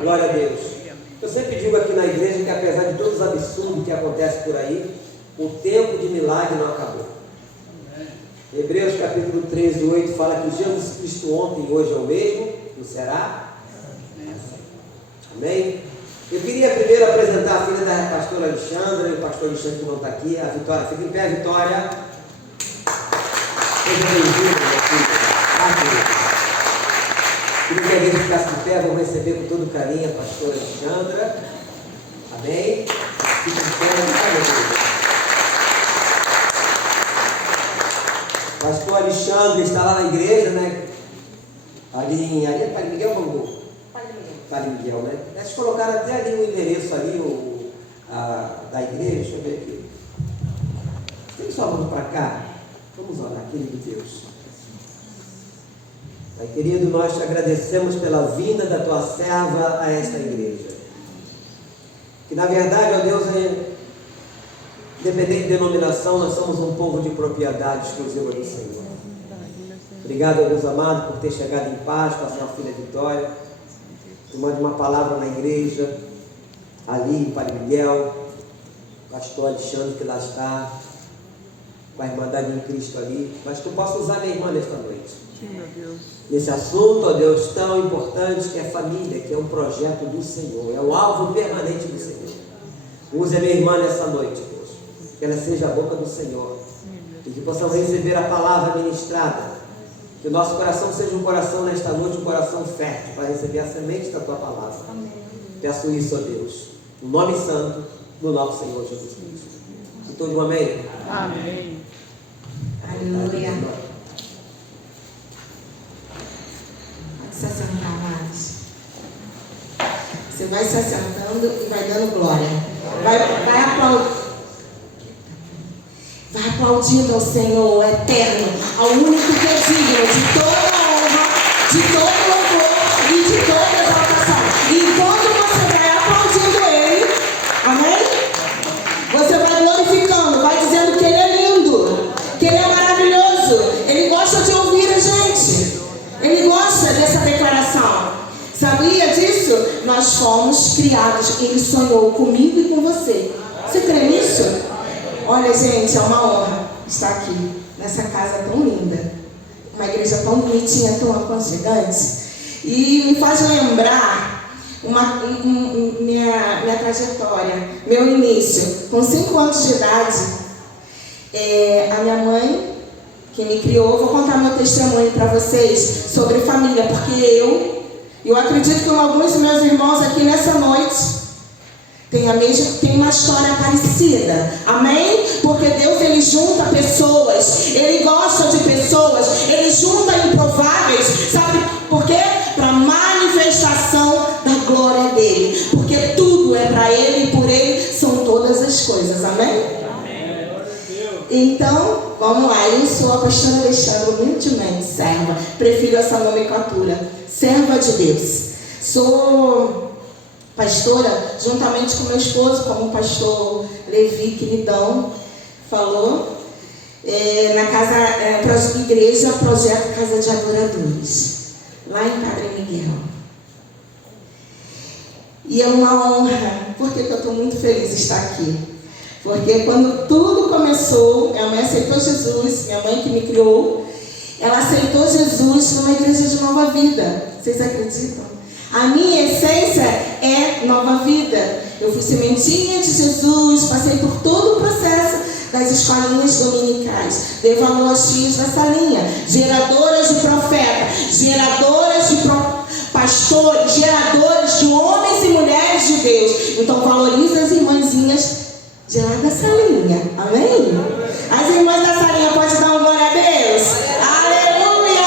Glória a Deus. Eu sempre digo aqui na igreja que apesar de todos os absurdos que acontecem por aí, o tempo de milagre não acabou. Hebreus capítulo 13, 8 fala que Jesus Cristo ontem e hoje é o mesmo, não será? Amém? Eu queria primeiro apresentar a filha da pastora Alexandra, e o pastor Alexandre que não está aqui, a Vitória. Fica em pé, Vitória. Seja bem-vinda, minha filha. Queria que a igreja ficasse de pé, vamos receber com todo carinho a pastora Alexandra. Amém? Fica em pé, amém. Pastor Alexandre está lá na igreja, né? Ali é Padre Miguel ou Bangu? Padre Miguel, né? Eles colocaram até ali o endereço ali, da igreja. Deixa eu ver aqui. Tem só vamos para cá? Vamos orar, querido Deus. Pai querido, nós te agradecemos pela vinda da tua serva a esta igreja. Que na verdade, ó Deus, independente de denominação, nós somos um povo de propriedade exclusiva do Senhor. Obrigado, ó Deus amado, por ter chegado em paz com a sua filha Vitória. Tu mande uma palavra na igreja, ali, Padre Miguel, pastor Alexandre que lá está, com a Irmandade em Cristo ali, mas tu possa usar minha irmã nesta noite. Sim, meu Deus. Nesse assunto, ó Deus, tão importante que é a família, que é um projeto do Senhor, é o alvo permanente do Senhor. Use a minha irmã nessa noite, Deus, que ela seja a boca do Senhor, e que possamos receber a palavra ministrada, que o nosso coração seja um coração nesta noite, um coração fértil, para receber a semente da tua palavra. Amém. Peço isso, ó Deus, no nome santo do nosso Senhor Jesus Cristo. E todo um amém? Amém. Aleluia. Se assentar, amados. Você vai se assentando e vai dando glória. Vai aplaudindo ao Senhor eterno, ao único que é digno de toda honra, de todo louvor e de toda exaltação. E enquanto você vai aplaudindo Ele, amém? Você vai glorificando, vai dizendo que Ele é lindo, que Ele é maravilhoso. Ele gosta de ouvir a gente. Ele gosta dessa declaração. Sabia disso? Nós fomos criados. Ele sonhou comigo e com você. Você crê nisso? Olha, gente, é uma honra estar aqui nessa casa tão linda, uma igreja tão bonitinha, tão aconchegante, e me faz lembrar minha trajetória, meu início. Com 5 anos de idade, a minha mãe, que me criou, vou contar meu testemunho para vocês sobre família, porque eu acredito que alguns dos meus irmãos aqui nessa noite tem uma história parecida, amém? Porque Deus, Ele junta pessoas, Ele gosta de pessoas, Ele junta improváveis, sabe por quê? Para manifestação da glória dEle, porque tudo é para Ele e por Ele são todas as coisas, amém? Então, vamos lá, eu sou a pastora Alexandra, humildemente serva, prefiro essa nomenclatura, serva de Deus. Sou pastora, juntamente com meu esposo, como o pastor Levi Queridão falou, na casa, igreja, projeto Casa de Adoradores, lá em Padre Miguel. E é uma honra, porque eu estou muito feliz de estar aqui. Porque quando tudo começou, minha mãe aceitou Jesus, minha mãe que me criou, ela aceitou Jesus numa igreja de Nova Vida. Vocês acreditam? A minha essência é nova vida. Eu fui sementinha de Jesus, passei por todo o processo das escolinhas dominicais. Dei valor aos filhos da salinha, geradoras de profetas, geradoras de pastores, geradores de homens e mulheres de Deus. Então valoriza as irmãzinhas de lá da salinha, amém? As irmãs da salinha podem dar uma glória a Deus? Aleluia!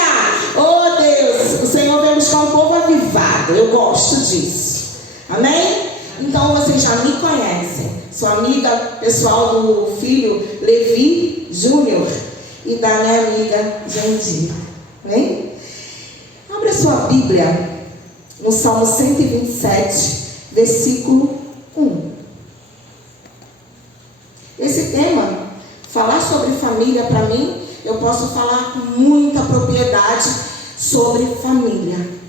Oh Deus, o Senhor veio buscar um povo avivado, eu gosto disso, amém? Então vocês já me conhecem, sou amiga pessoal do filho Levi Júnior e da minha amiga Jandir, amém? Abra sua Bíblia no Salmo 127, versículo 1. Esse tema, falar sobre família, para mim, eu posso falar com muita propriedade sobre família.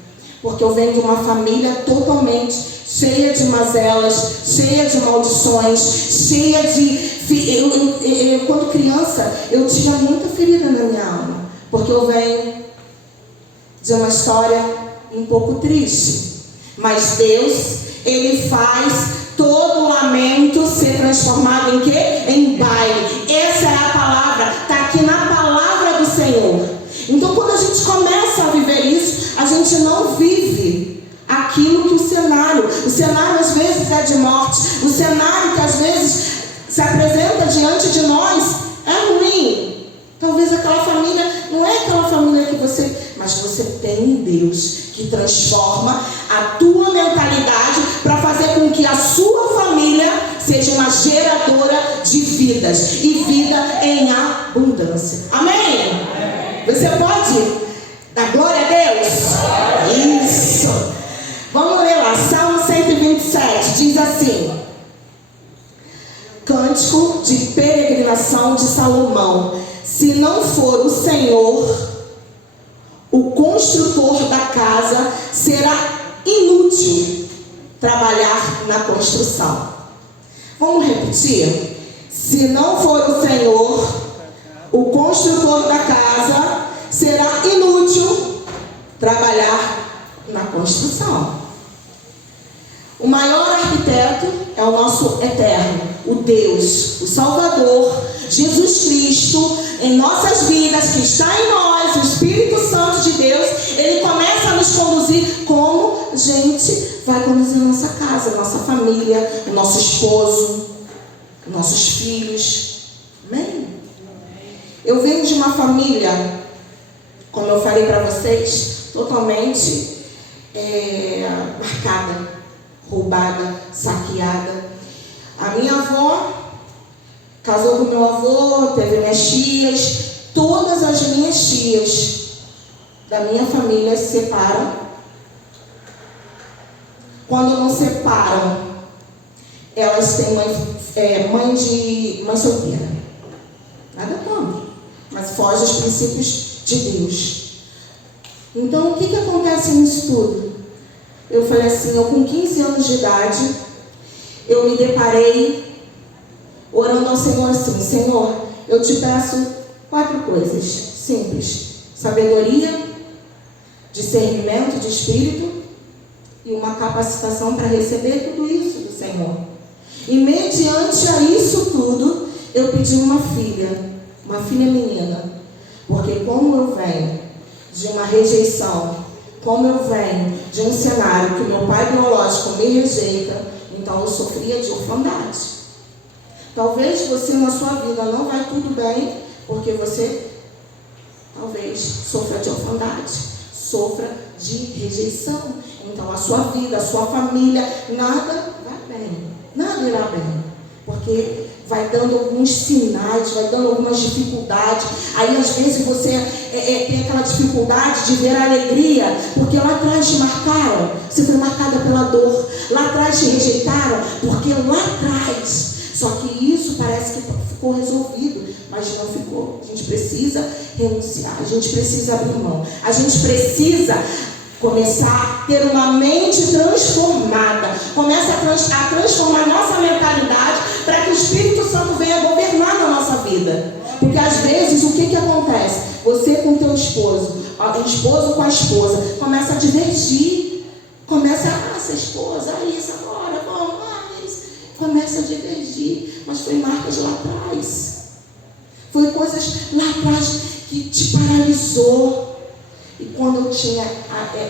Porque eu venho de uma família totalmente cheia de mazelas, cheia de maldições, cheia de... quando criança, eu tinha muita ferida na minha alma. Porque eu venho de uma história um pouco triste. Mas Deus, Ele faz todo lamento ser transformado em quê? Em baile. Essa é a palavra, está aqui na palavra do Senhor. Então, quando a gente começa a viver isso, a gente não vive aquilo que o cenário às vezes é de morte, o cenário que às vezes se apresenta diante de nós é ruim. Talvez aquela família, não é aquela família que você... Mas você tem um Deus que transforma a tua mentalidade para fazer com que a sua família seja uma geradora de vidas. E vida em abundância. Amém? Você pode dar glória a Deus? Isso. Vamos ler lá. Salmo 127 diz assim. Cântico de peregrinação de Salomão. Se não for o Senhor, o construtor da casa, será inútil trabalhar na construção. Vamos repetir? Se não for o Senhor, o construtor da casa, será inútil trabalhar na construção. O maior arquiteto é o nosso eterno, o Deus, o Salvador, Jesus Cristo, em nossas vidas, que está em nós, o Espírito Santo de Deus. Ele começa a nos conduzir como a gente vai conduzir a nossa casa, a nossa família, o nosso esposo, nossos filhos. Amém? Eu venho de uma família, como eu falei para vocês, totalmente marcada, roubada, saqueada. A minha avó casou com meu avô, teve minhas tias. Todas as minhas tias da minha família se separam. Quando não separam, elas têm mãe solteira. Nada contra, mas foge aos princípios de Deus. Então, o que acontece nisso tudo? Eu falei assim, eu com 15 anos de idade, eu me deparei orando ao Senhor assim, Senhor, eu te peço 4 coisas simples: sabedoria, discernimento de espírito e uma capacitação para receber tudo isso do Senhor. E mediante a isso tudo, eu pedi uma filha menina, porque como eu venho de uma rejeição, como eu venho de um cenário que o meu pai biológico me rejeita, então eu sofria de orfandade. Talvez você na sua vida não vai tudo bem, porque você talvez sofra de orfandade, sofra de rejeição. Então a sua vida, a sua família, nada vai bem, nada irá bem, porque vai dando alguns sinais, vai dando algumas dificuldades. Aí às vezes você tem aquela dificuldade de ver a alegria, porque lá atrás te marcaram, você foi marcada pela dor, lá atrás te rejeitaram, porque lá atrás. Só que isso parece que ficou resolvido, mas não ficou. A gente precisa renunciar, a gente precisa abrir mão, a gente precisa começar a ter uma mente transformada, começa a transformar nossa mentalidade para que o Espírito Santo venha governar na nossa vida. Porque às vezes o que acontece? Você com o teu esposo, o esposo com a esposa, começa a divergir, começa essa esposa, isso agora, vamos mais, começa a divergir, mas foi marcas lá atrás, foi coisas lá atrás que te paralisou. E quando eu tinha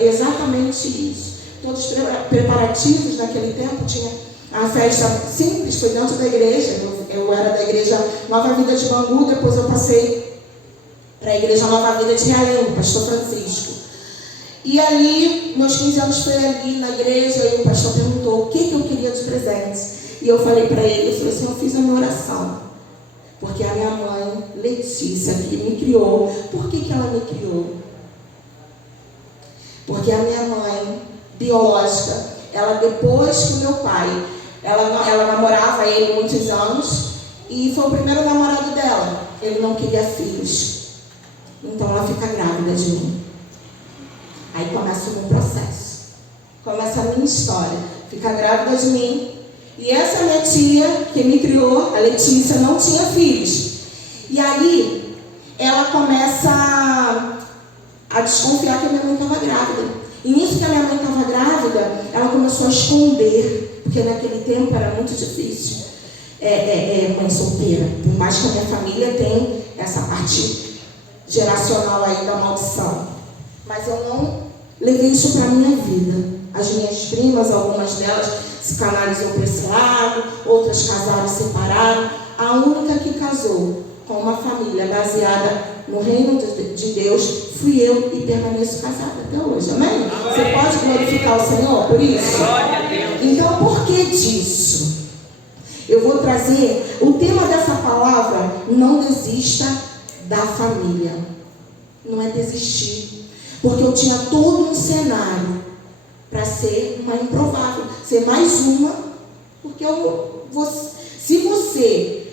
exatamente isso, todos os preparativos naquele tempo, tinha a festa simples, foi dentro da igreja. Eu era da igreja Nova Vida de Bangu, depois eu passei para a igreja Nova Vida de Realengo, pastor Francisco. E ali, meus 15 anos foi ali na igreja, e o pastor perguntou o que eu queria de presente. E eu falei para ele, eu falei assim, eu fiz a minha oração. Porque a minha mãe, Letícia, que me criou, por que ela me criou? Porque a minha mãe biológica, ela depois que o meu pai, ela namorava ele muitos anos, e foi o primeiro namorado dela. Ele não queria filhos. Então ela fica grávida de mim. Aí começa o meu processo. Começa a minha história. Fica grávida de mim. E essa minha tia, que me criou, a Letícia, não tinha filhos. E aí, ela começa a desconfiar que a minha mãe estava grávida. E nisso que a minha mãe estava grávida, ela começou a esconder, porque naquele tempo era muito difícil. Mãe solteira. Por mais que a minha família tem essa parte geracional aí da maldição. Mas eu não levei isso para a minha vida. As minhas primas, algumas delas se canalizou para esse lado, outras casaram e separaram. A única que casou com uma família baseada no reino de Deus fui eu e permaneço casada até hoje, amém? Você pode glorificar o Senhor por isso? Então, por que disso? Eu vou trazer o tema dessa palavra: não desista da família. Não é desistir, porque eu tinha todo um cenário para ser uma improvável, ser mais uma, porque se você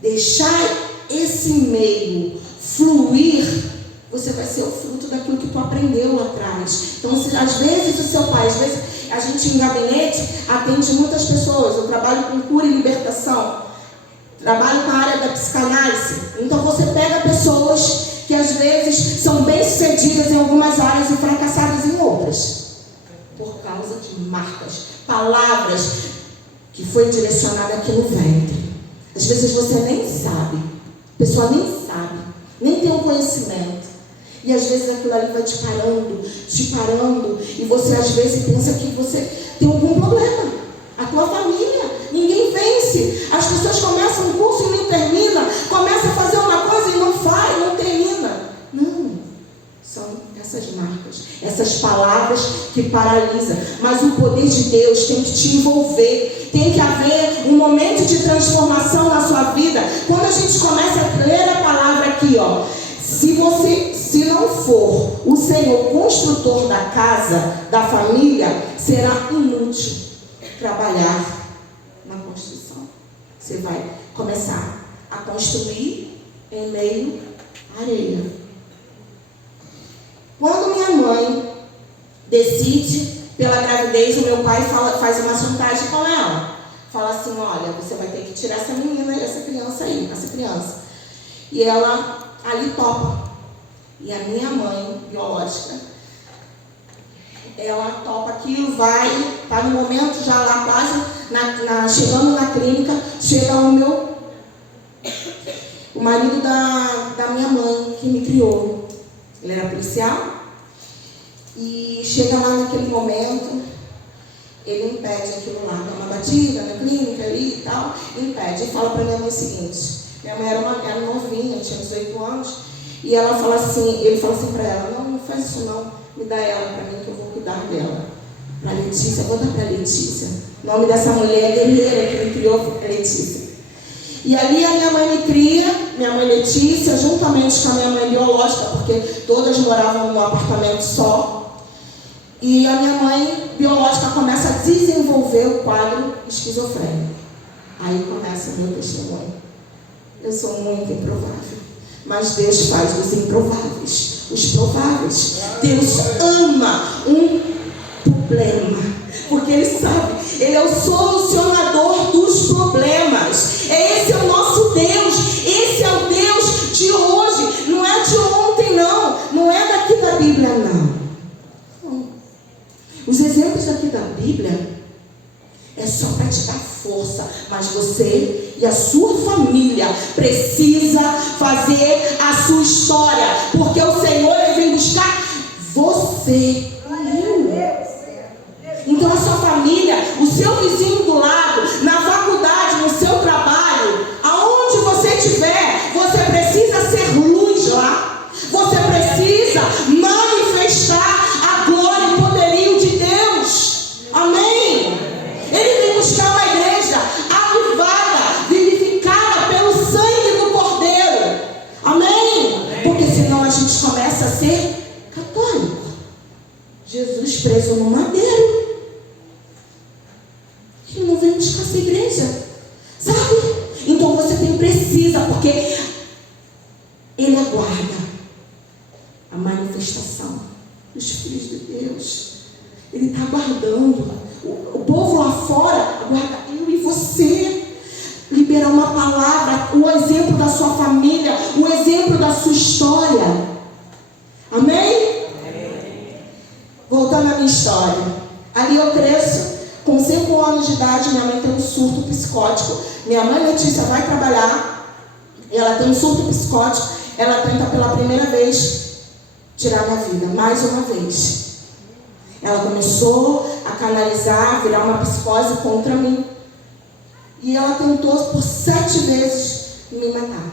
deixar esse meio fluir, você vai ser o fruto daquilo que tu aprendeu lá atrás. Então, às vezes o seu pai, às vezes a gente em gabinete atende muitas pessoas. Eu trabalho com cura e libertação, trabalho com a área da psicanálise. Então você pega pessoas que às vezes são bem-sucedidas em algumas áreas e fracassadas em outras, por causa de marcas, palavras que foi direcionada aqui no ventre. Às vezes você nem sabe, a pessoa nem sabe, nem tem um conhecimento. E às vezes aquilo ali vai te parando, e você às vezes pensa que você tem algum problema. A tua família, ninguém vence. As pessoas começam um curso e não termina, começam a fazer uma coisa e não faz, não termina. Não, são essas marcas, essas palavras que paralisam. Mas o poder de Deus tem que te envolver. Tem que haver um momento de transformação na sua vida. Quando a gente começa a ler a palavra aqui, ó, se não for o Senhor construtor da casa, da família, será inútil trabalhar na construção. Você vai começar a construir em meio à areia. Quando minha mãe decide pela gravidez, o meu pai faz uma chantagem com ela. Fala assim: olha, você vai ter que tirar essa menina e essa criança aí, essa criança. E ela ali topa. E a minha mãe biológica, ela topa aquilo, vai, tá no momento já lá quase, chegando na clínica, chega o marido da minha mãe, que me criou. Ele era policial. E chega lá naquele momento, ele impede aquilo lá, dá uma batida na clínica ali e tal, impede. E fala para minha mãe o seguinte: minha mãe era novinha, tinha 18 anos. E ela fala assim, ele fala assim para ela: não faz isso não, me dá ela para mim que eu vou cuidar dela. Para Letícia, vou dar para Letícia. O nome dessa mulher guerreira que me criou foi Letícia. E ali a minha mãe me cria, minha mãe Letícia, juntamente com a minha mãe biológica, porque todas moravam num apartamento só. E a minha mãe biológica começa a desenvolver o quadro esquizofrênico. Aí começa o meu testemunho. Eu sou muito improvável, mas Deus faz dos improváveis os prováveis. Deus ama um problema, porque Ele sabe, Ele é o solucionador dos problemas. Esse é o nosso Deus, esse é o Deus de hoje, não é de ontem não é daqui da Bíblia não. Os exemplos aqui da Bíblia é só para te dar força, mas você e a sua família precisa fazer a sua história, porque o Senhor vem buscar você. Então a sua família, o seu vizinho do lado, na faculdade, no seu trabalho, aonde você estiver, você precisa ser luz lá. Você precisa manifestar a glória e o poderio de Deus. Amém? Ele vem buscar uma igreja avivada, vivificada pelo sangue do Cordeiro. Amém? Porque senão a gente começa a ser católico. Jesus preso no madeiro. Ele não vem buscar essa igreja, sabe? Então você precisa, porque Ele aguarda a manifestação dos filhos de Deus. Ele está aguardando. O povo lá fora aguarda eu e você. Liberar uma palavra, o exemplo da sua família, o exemplo da sua história. Amém? Amém. Voltando à minha história. Ali eu cresço, com 5 anos de idade, minha mãe tem um surto psicótico. Minha mãe Letícia vai trabalhar, ela tem um surto psicótico, ela tenta pela primeira vez tirar minha vida, mais uma vez. Ela começou a canalizar, virar uma psicose contra mim. E ela tentou por 7 vezes me matar.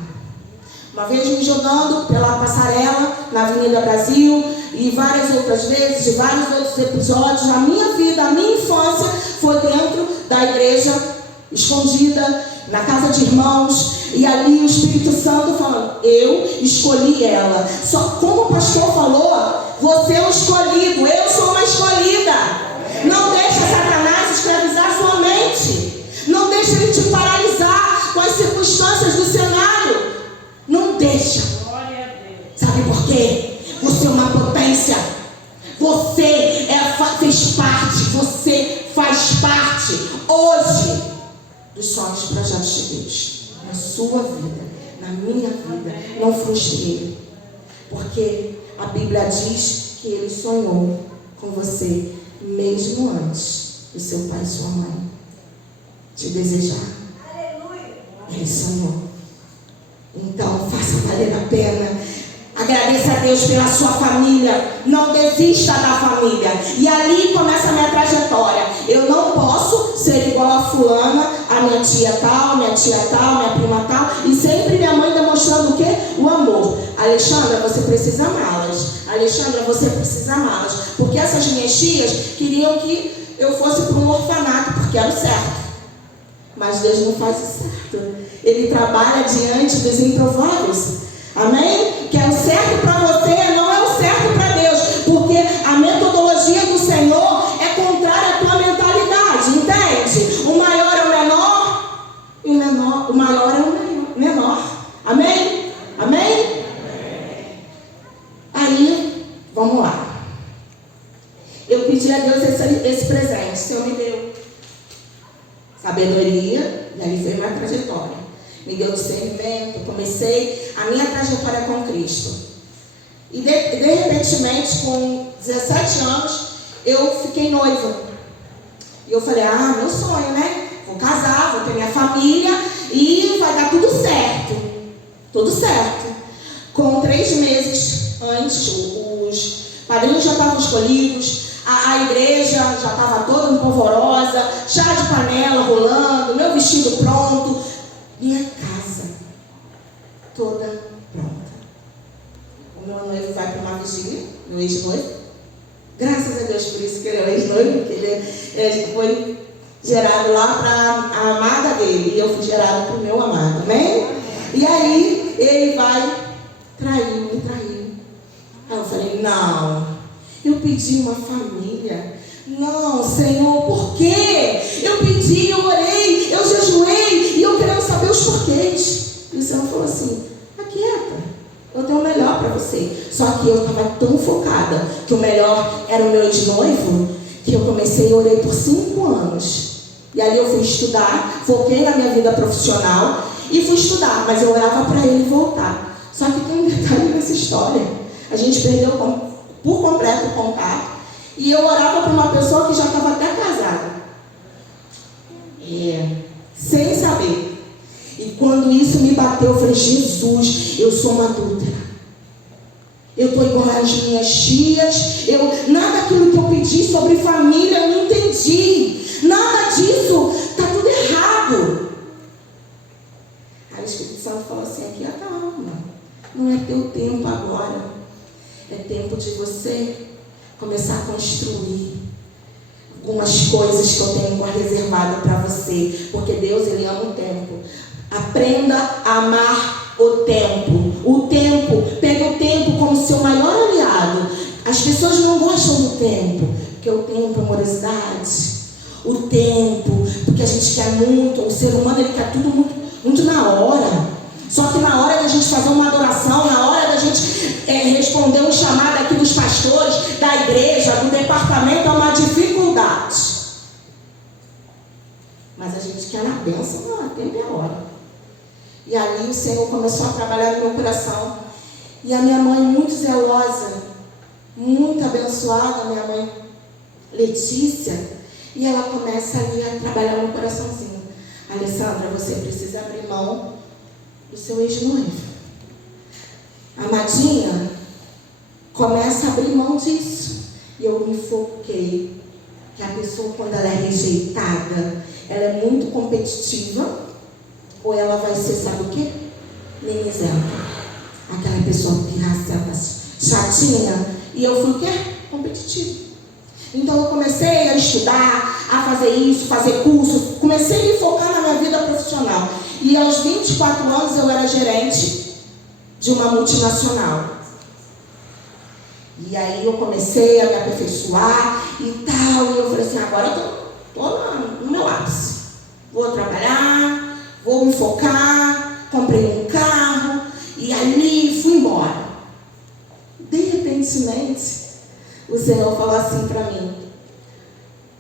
Uma vez me jogando pela passarela na Avenida Brasil e várias outras vezes, de vários outros episódios. A minha vida, a minha infância foi dentro da igreja, escondida, na casa de irmãos. E ali o Espírito Santo falando, eu escolhi ela. Só como o pastor falou, você é um escolhido, eu sou uma escolhida. Não deixa Satanás escravizar sua mente. Não deixa ele te paralisar com as circunstâncias do cenário. Não deixa. Sabe por quê? Você é uma potência. Você faz parte hoje dos sonhos e projetos de Deus. Na sua vida, na minha vida. Não frustre ele. Porque a Bíblia diz que ele sonhou com você mesmo antes do seu pai e sua mãe te desejar. Aleluia. Ele sonhou. Então faça valer a pena. Agradeça a Deus pela sua família. Não desista da família. E ali começa a minha trajetória. Eu não posso ser igual a fulana, a minha tia tal, minha prima tal. E sempre minha mãe demonstrando o quê? O amor. Alexandra, você precisa amá-las. Alexandra, você precisa amá-las. Porque essas minhas tias queriam que eu fosse para um orfanato, porque era o certo. Mas Deus não faz o certo. Ele trabalha diante dos improváveis. Amém? Que é o certo para você, não é o certo para Deus. Porque a metodologia do Senhor é contrária à tua mentalidade. Entende? O maior é o menor e o maior é o menor. Amém? Amém? Aí, vamos lá. Eu pedi a Deus esse presente. O Senhor me deu sabedoria, e ali foi minha trajetória. Me deu discernimento, comecei a minha trajetória com Cristo. E de repentemente, com 17 anos, eu fiquei noiva. E eu falei, meu sonho, né? Vou casar, vou ter minha família e vai dar tudo certo. Tudo certo. Com 3 meses antes, os padrinhos já estavam escolhidos, a igreja já estava toda empolvorosa, chá de panela rolando, meu vestido pronto, minha casa toda pronta. O meu noivo vai para uma vigília, meu ex-noivo. Graças a Deus por isso que ele é o ex-noivo, porque ele foi gerado lá para a amada dele, e eu fui gerado para o meu amado, amém? E aí ele vai me traiu. Aí eu falei, não, eu pedi uma família. Não, Senhor, por quê? Eu pedi, eu orei, eu jejuei e eu querendo saber os porquês. E o Senhor falou assim, aquieta, eu tenho o melhor para você. Só que eu estava tão focada que o melhor era o meu ex-noivo, que eu comecei e orei por 5 anos. E ali eu fui estudar, foquei na minha vida profissional e fui estudar, mas eu orava para ele voltar. Só que tem um detalhe nessa história. A gente perdeu por completo o contato. E eu orava para uma pessoa que já estava até casada. Sem saber. E quando isso me bateu, eu falei, Jesus, eu sou uma adúltera. Eu estou igual às minhas tias. Nada daquilo que eu pedi sobre família, eu não entendi. Nada disso, está tudo errado. Aí o Espírito Santo falou assim, aqui, calma. Não é teu tempo agora. É tempo de você começar a construir algumas coisas que eu tenho reservado para você. Porque Deus, Ele ama o tempo. Aprenda a amar o tempo. O tempo, pega o tempo como seu maior aliado. As pessoas não gostam do tempo, porque o tempo é amorosidade. O tempo, porque a gente quer muito. O ser humano, ele quer tudo muito, muito na hora. Só que na hora da gente fazer uma adoração, na hora da gente gente responder um chamado aqui dos pastores, da igreja, do departamento, é uma dificuldade. Mas a gente quer na bênção, não, tempo e a hora. E ali o Senhor começou a trabalhar no meu coração. E a minha mãe, muito zelosa, muito abençoada, minha mãe Letícia, e ela começa ali a trabalhar no coraçãozinho. Alessandra, você precisa abrir mão do seu ex-noivo. Amadinha, começa a abrir mão disso. E eu me foquei que a pessoa, quando ela é rejeitada, ela é muito competitiva, ou ela vai ser, sabe o quê? Mimizenta. Aquela pessoa pirracenta, chatinha. E eu fui o quê? Competitiva. Então eu comecei a estudar, a fazer isso, fazer curso. Comecei a me focar na minha vida profissional. E aos 24 anos eu era gerente de uma multinacional. E aí eu comecei a me aperfeiçoar e tal. E eu falei assim, agora eu estou no meu ápice. Vou trabalhar, vou me focar, comprei um carro e ali fui embora. De repentemente, o Senhor falou assim para mim,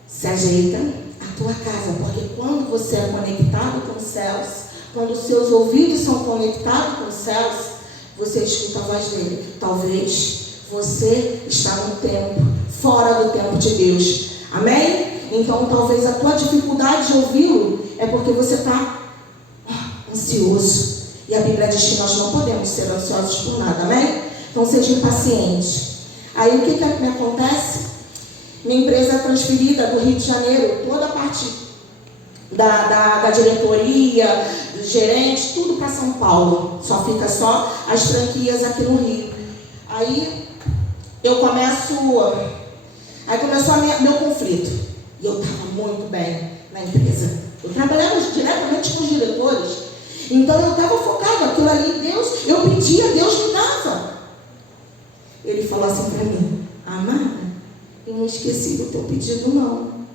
se ajeita a tua casa, porque quando você é conectado com os céus, quando os seus ouvidos são conectados com os céus, você escuta a voz dele. Talvez você está no tempo, fora do tempo de Deus. Amém? Então talvez a tua dificuldade de ouvi-lo é porque você está ansioso. E a Bíblia diz que nós não podemos ser ansiosos por nada. Amém? Então seja impaciente. Aí o que me acontece? Minha empresa é transferida do Rio de Janeiro, toda a parte da diretoria, do gerente, tudo para São Paulo. Só fica só as franquias aqui no Rio. Aí começou meu conflito. E eu estava muito bem na empresa. Eu trabalhava diretamente com os diretores. Então eu estava focado aquilo ali. Deus, eu pedia, Deus me dava. Ele falou assim para mim, amada, eu não esqueci do teu pedido não.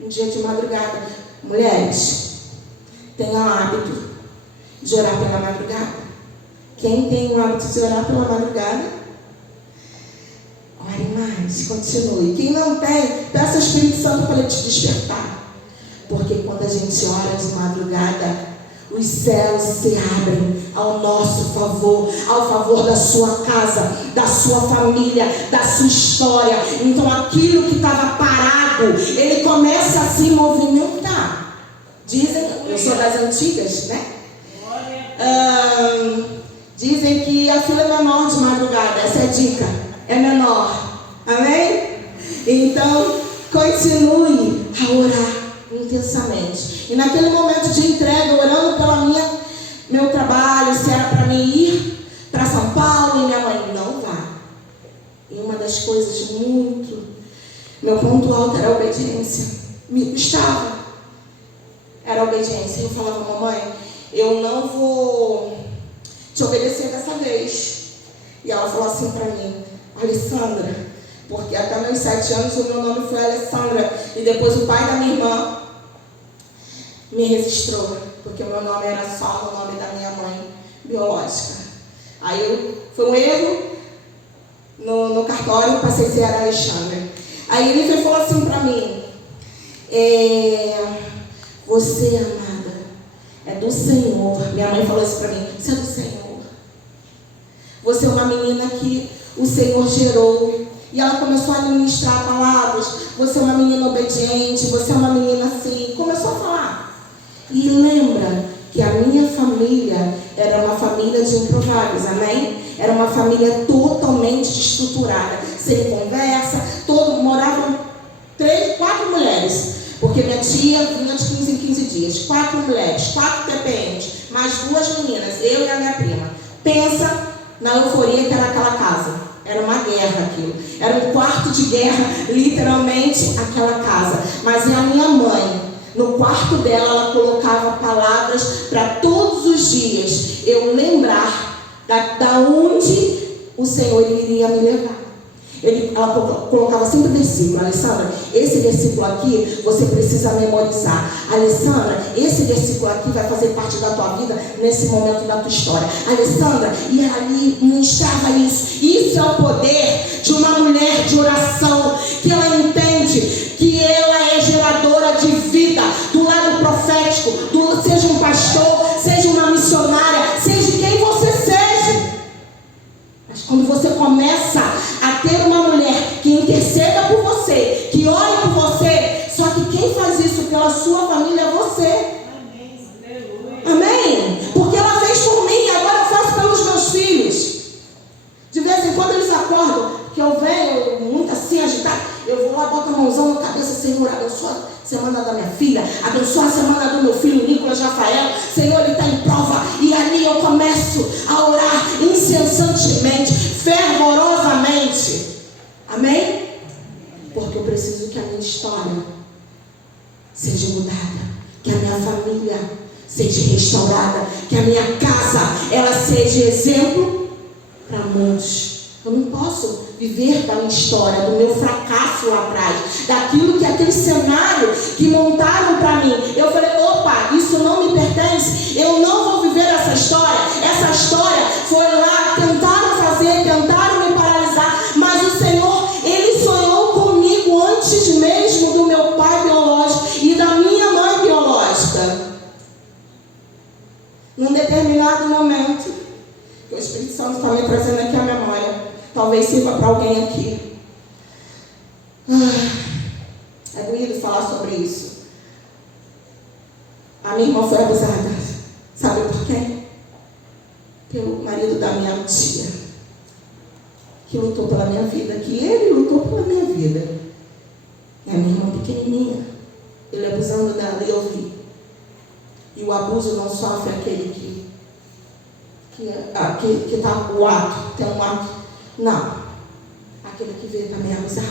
Um dia de madrugada, mulheres, tenham o hábito de orar pela madrugada. Quem tem o hábito de orar pela madrugada, ore mais, continue. Quem não tem, peça ao Espírito Santo para ele te despertar. Porque quando a gente ora de madrugada, os céus se abrem ao nosso favor, ao favor da sua casa, da sua família, da sua história. Então aquilo que estava parado, ele começa a se movimentar. Dizem, eu sou das antigas, né? Dizem que a fila é menor de madrugada, essa é a dica, é menor. Amém? Então, continue a orar intensamente. E naquele momento de entrega, orando pela meu trabalho, se era para mim ir para São Paulo, e minha mãe, não vá. E uma das coisas meu ponto alto era a obediência. Me custava. Era a obediência. Eu falava, mamãe, eu não vou te obedecer dessa vez. E ela falou assim para mim, Alessandra, porque até meus 7 anos o meu nome foi Alessandra, e depois o pai da minha irmã me registrou, porque o meu nome era só o nome da minha mãe biológica. Aí foi um erro no cartório, passei a ser Alexandre. Aí ele falou assim para mim, você, amada, é do Senhor. Minha mãe falou isso para mim, você é do Senhor. Você é uma menina que o Senhor gerou. E ela começou a ministrar palavras. Você é uma menina obediente, você é uma menina assim. Começou a falar. E lembra que a minha família era uma família de improváveis, amém? Era uma família totalmente estruturada, sem conversa, moravam 4 mulheres, porque minha tia vinha de 15 em 15 dias, 4 mulheres, 4 TPMs, mais 2 meninas, eu e a minha prima. Pensa na euforia que era aquela casa. Era uma guerra aquilo. Era um quarto de guerra, literalmente, aquela casa. Mas a minha mãe, no quarto dela, ela colocava palavras para todos os dias eu lembrar da onde o Senhor iria me levar. Ela colocava sempre versículo. Alessandra, esse versículo aqui você precisa memorizar. Alessandra, esse versículo aqui vai fazer parte da tua vida nesse momento da tua história. Alessandra, e ela ali ministrava isso. Isso é o poder de uma mulher de oração, que ela entende que ela é geradora de vida do lado profético, seja um pastor, seja uma missionária, seja quem você seja. Mas quando você começa a ter uma mulher que interceda por você, que ore por você, só que quem faz isso pela sua família é você. Amém? Porque ela fez por mim, agora eu faço pelos meus filhos. De vez em quando eles acordam, que eu venho muito assim agitado, eu vou lá, boto a mãozão na cabeça, Senhor, abençoa a semana da minha filha, abençoa a semana do meu filho Nicolas Rafael, Senhor, ele está em prova, e ali eu começo a orar incessantemente, fervorosamente. Amém? Porque eu preciso que a minha história seja mudada, que a minha família seja restaurada, que a minha casa, ela seja exemplo para muitos. Eu não posso viver da minha história, do meu fracasso lá atrás, daquilo que aquele cenário que montaram para mim. Eu falei, opa, isso não me pertence, eu não vou viver essa história. Essa história foi lá, tentaram fazer, tentaram me paralisar, mas o Senhor, Ele sonhou comigo antes mesmo do meu pai biológico e da minha mãe biológica. Num determinado momento, que o Espírito Santo está me trazendo aqui a memória, talvez sirva para alguém aqui. É doído falar sobre isso. A minha irmã foi abusada. Sabe por quem? Pelo marido da minha tia, que lutou pela minha vida, que ele lutou pela minha vida. E a minha irmã pequenininha, ele abusando dela, e eu vi. E o abuso não sofre aquele que está o ato, tem um ato. Não. Aquele que vê também é abusado.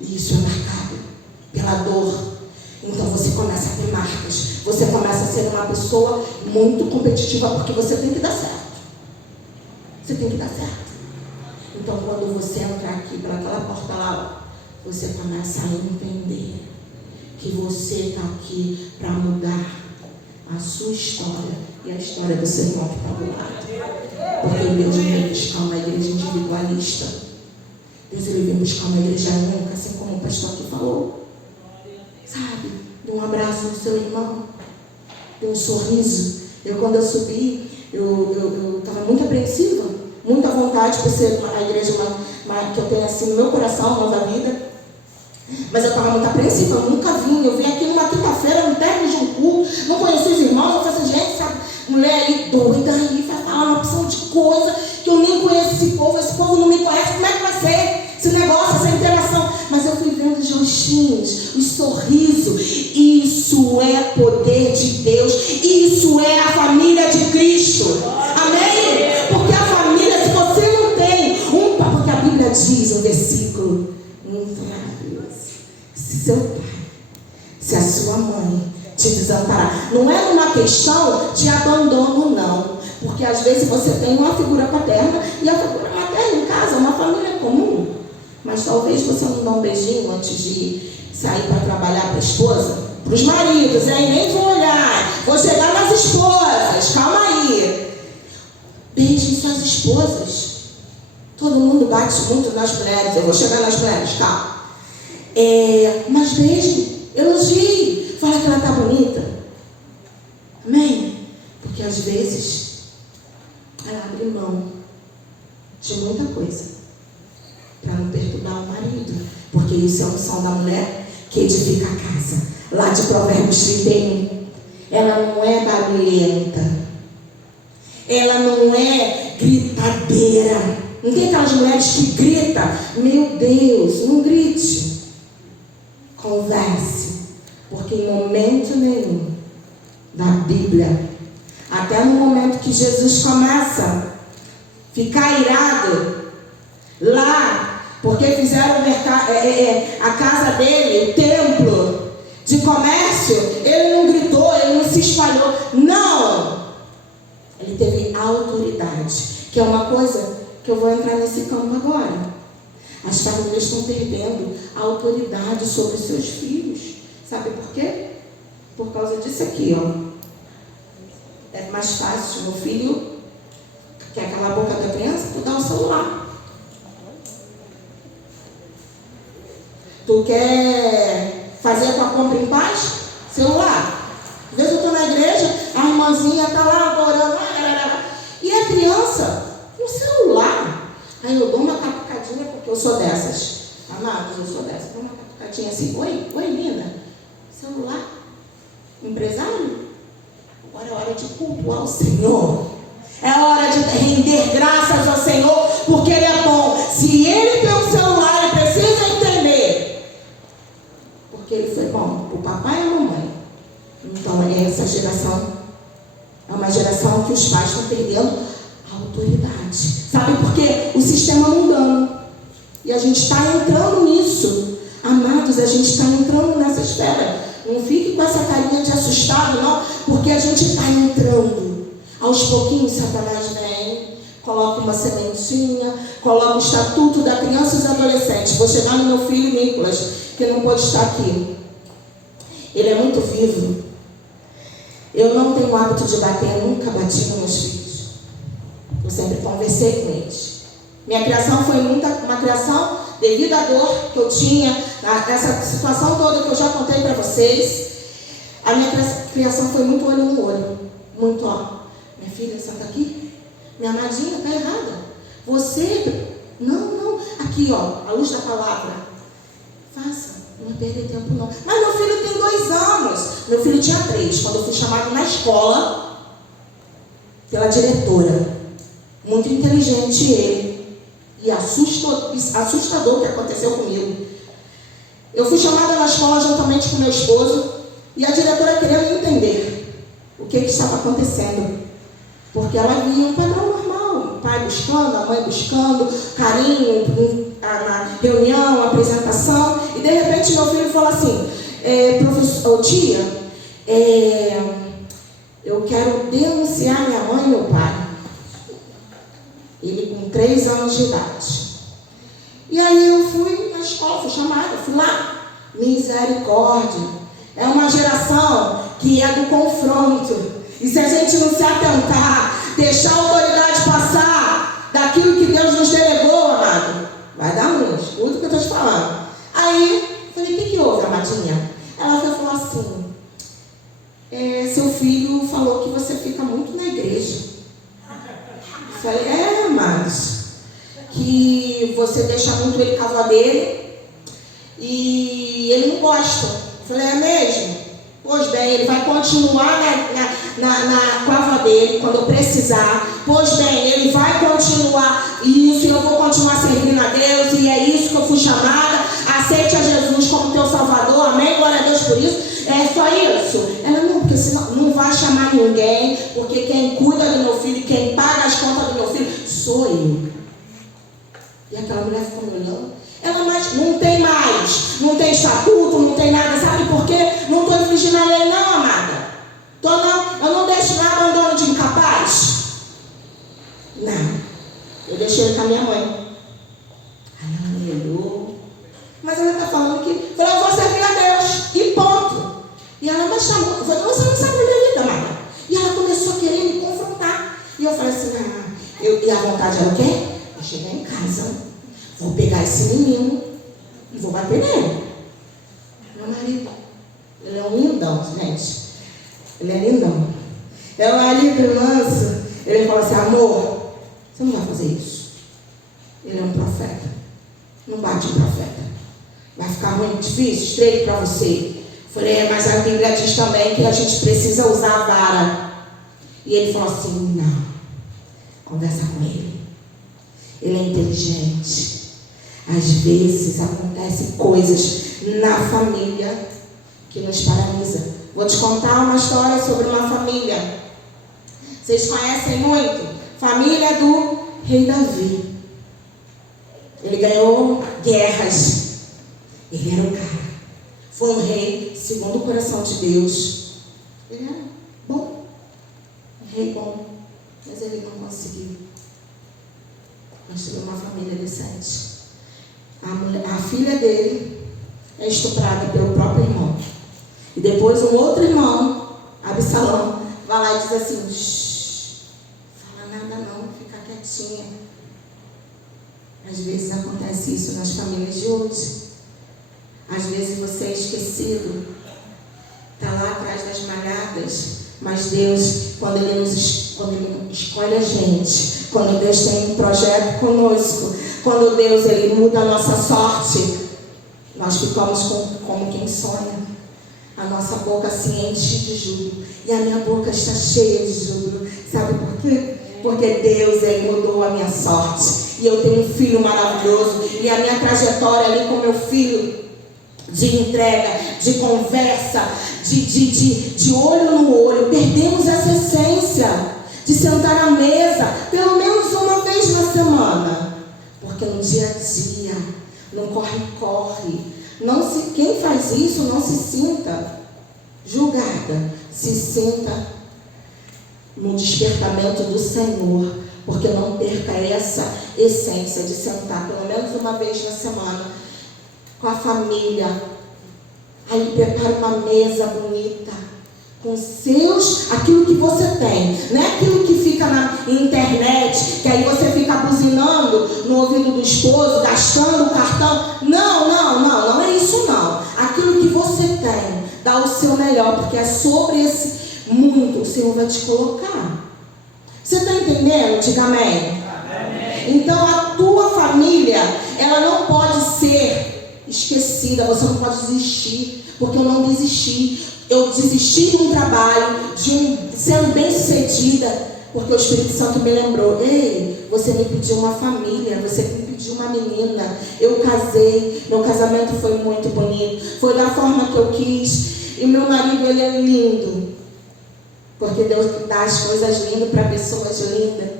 E isso é marcado pela dor. Então você começa a ter marcas. Você começa a ser uma pessoa muito competitiva, porque você tem que dar certo. Você tem que dar certo. Então quando você entrar aqui pelaquela porta lá, você começa a entender que você está aqui para mudar a sua história e a história do seu irmão que está do lado. Porque Deus veio buscar uma igreja individualista. Deus veio buscar uma igreja única, assim como o pastor aqui falou. Sabe? Dê um abraço no seu irmão. Dê um sorriso. Quando eu subi, eu estava muito apreensiva. Muita vontade por ser a igreja que eu tenho assim no meu coração, Nova Vida. Mas eu estava muito apreensiva, eu nunca vim. Eu vim aqui numa quinta-feira, no término de um culto, não conheci os irmãos, eu falei assim, gente, sabe, mulher aí doida aí, vai falar uma opção de coisa, que eu nem conheço esse povo não me conhece, como é que vai ser esse negócio, essa interação? Mas eu fui vendo os rostinhos, os sorrisos. Isso é poder de Deus, isso é a família de Cristo. Amém? Porque a família, se você não tem porque a Bíblia diz um versículo muito maravilhoso: se seu pai, se a sua mãe te desamparar, não é uma questão de abandono, não, porque às vezes você tem uma figura paterna e a figura materna em casa, uma família comum, mas talvez você não dá um beijinho antes de sair para trabalhar para a esposa, para os maridos, nem vou olhar, vou chegar nas esposas, calma aí, beijem suas esposas. Todo mundo bate muito nas mulheres, eu vou chegar nas mulheres, calma. Mas beijo, elogie, fala que ela está bonita. Amém? Porque às vezes ela abre mão de muita coisa para não perturbar o marido, porque isso é a unção da mulher que edifica a casa. Lá de Provérbios 31, ela não é barulhenta, ela não é gritadeira. Não tem aquelas mulheres que gritam. Meu Deus, não grite. Converse. Porque em momento nenhum da Bíblia, até no momento que Jesus começa a ficar irado, lá, porque fizeram a casa dele, o templo de comércio, ele não gritou, ele não se espalhou. Não! Ele teve autoridade, que é uma coisa que eu vou entrar nesse campo agora. As famílias estão perdendo a autoridade sobre os seus filhos. Sabe por quê? Por causa disso aqui, ó. É mais fácil, meu filho quer calar a boca da criança, tu dá o celular. Tu quer fazer com a compra em paz? Celular. Às vezes eu estou na igreja, a irmãzinha está lá adorando, e a criança, no celular. Aí eu dou uma catucadinha, porque eu sou dessas. Amados, eu sou dessas. Dou uma catucadinha assim, oi linda. Celular? Empresário? Agora é hora de cultuar o Senhor. É hora de render graças ao Senhor, porque Ele é bom. Se Ele tem um celular, Ele precisa entender. Porque Ele foi bom, o papai e a mamãe. Então, essa geração é uma geração que os pais estão perdendo a autoridade. Sabe por quê? O sistema mudando. E a gente está entrando nisso. Amados, a gente está entrando nessa esfera. Não fique com essa carinha de assustado, não, porque a gente está entrando. Aos pouquinhos, Satanás vem, coloca uma sementinha, coloca o estatuto da criança e dos adolescentes. Vou chegar no meu filho Nicolas, que não pode estar aqui. Ele é muito vivo. Eu não tenho o hábito de bater, nunca bati nos meus filhos. Eu sempre conversei com eles. Minha criação foi uma criação devido à dor que eu tinha, essa situação toda que eu já contei para vocês. A minha criação foi muito olho no olho. Muito, ó. Minha filha, senta aqui. Minha amadinha, está errada. Você, não. Aqui, ó, a luz da palavra. Faça. Não perder tempo, não. Mas meu filho tem 2 anos. Meu filho tinha 3. Quando eu fui chamado na escola pela diretora. Muito inteligente ele. E assustador o que aconteceu comigo. Eu fui chamada na escola juntamente com meu esposo. E a diretora querendo entender o que estava acontecendo. Porque ela via um padrão normal. O pai buscando, a mãe buscando, carinho, na reunião, apresentação. E de repente meu filho fala assim, professor, tia, eu quero denunciar minha mãe e meu pai. Ele com 3 anos de idade. E aí eu fui na escola, fui chamada, fui lá. Misericórdia. É uma geração que é do confronto. E se a gente não se atentar, deixar a autoridade passar daquilo que Deus nos delegou, amado, vai dar ruim. Escuta o que eu estou te falando. Aí, falei, o que houve, amadinha? Ela foi falar assim, seu filho falou que você fica muito na igreja. Eu falei, amados, que você deixa muito ele com a avó dele e ele não gosta. Eu falei, é mesmo? Pois bem, ele vai continuar com a avó dele quando eu precisar. Pois bem, ele vai continuar isso e eu vou continuar servindo a Deus. E é isso que eu fui chamada. Aceite a Jesus como teu Salvador. Amém? Glória a Deus por isso. É só isso. Ela não, porque senão não vai chamar ninguém. Porque quem cuida do meu filho, quem paga as contas do meu filho, sou eu. E aquela mulher ficou me olhando. Ela não tem mais, não tem estatuto, não tem nada, sabe por quê? Não estou infringindo a lei não, amada. Eu não deixo nada andando de incapaz. Não, eu deixei ele com a minha mãe. Aí ela me olhou. Mas ela está falando que, eu vou servir a Deus, e ponto. E ela me chamou, eu falei, você não sabe da minha vida, amada. E ela começou a querer me confrontar. E eu falei assim, e a vontade era o quê? Eu chegar em casa. Vou pegar esse menino e vou bater nele. Meu marido, ele é um lindão, gente. Ele é lindão. É um marido manso. Ele fala assim, amor, você não vai fazer isso. Ele é um profeta. Não bate em profeta. Vai ficar muito difícil, estreito para você. Falei, mas a Bíblia diz também que a gente precisa usar a vara. E ele falou assim, não. Conversa com ele. Ele é inteligente. Às vezes acontecem coisas na família que nos paralisa. Vou te contar uma história sobre uma família. Vocês conhecem muito? Família do rei Davi. Ele ganhou guerras. Ele era um cara. Foi um rei segundo o coração de Deus. Ele era bom. Um rei bom. Mas ele não conseguiu construir uma família decente. a filha dele é estuprada pelo próprio irmão. E depois um outro irmão, Absalão, vai lá e diz assim: shh, fala nada não, fica quietinha. Às vezes acontece isso nas famílias de hoje. Às vezes você é esquecido, está lá atrás das malhadas, mas Deus, quando Ele escolhe a gente, quando Deus tem um projeto conosco, quando Deus Ele muda a nossa sorte, nós ficamos como quem sonha. A nossa boca se enche de júbilo, e a minha boca está cheia de júbilo. Sabe por quê? Porque Deus Ele mudou a minha sorte, e eu tenho um filho maravilhoso, e a minha trajetória ali com meu filho, de entrega, de conversa, de olho no olho. Perdemos essa essência de sentar à mesa pelo menos uma vez na semana, porque no dia a dia, no corre-corre, quem faz isso não se sinta julgada, se sinta no despertamento do Senhor, porque não perca essa essência de sentar pelo menos uma vez na semana com a família. Aí prepara uma mesa bonita, com aquilo que você tem, não é aquilo que fica na internet, que aí você fica buzinando no ouvido do esposo, gastando o cartão. Não é isso não. Aquilo que você tem, dá o seu melhor, porque é sobre esse mundo o Senhor vai te colocar. Você está entendendo? Diga amém. Amém. Então a tua família, ela não pode ser esquecida, você não pode desistir, porque eu não desisti. Eu desisti de um trabalho, sendo bem sucedida, porque o Espírito Santo me lembrou: ei, você me pediu uma família, você me pediu uma menina. Eu casei, meu casamento foi muito bonito, foi da forma que eu quis, e meu marido, ele é lindo, porque Deus dá as coisas lindas para pessoas lindas.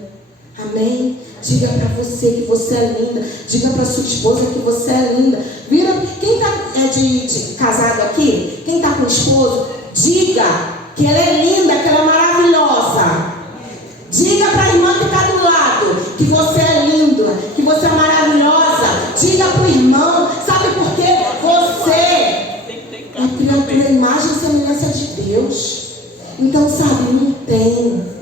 Amém? Diga para você que você é linda. Diga para sua esposa que você é linda. Vira, quem está casado aqui, quem está com o esposo, diga que ela é linda, que ela é maravilhosa. Diga para a irmã que está do lado que você é linda, que você é maravilhosa. Diga para o irmão. Sabe por quê? Você é criatura, imagem e semelhança de Deus. Então, sabe, não tem.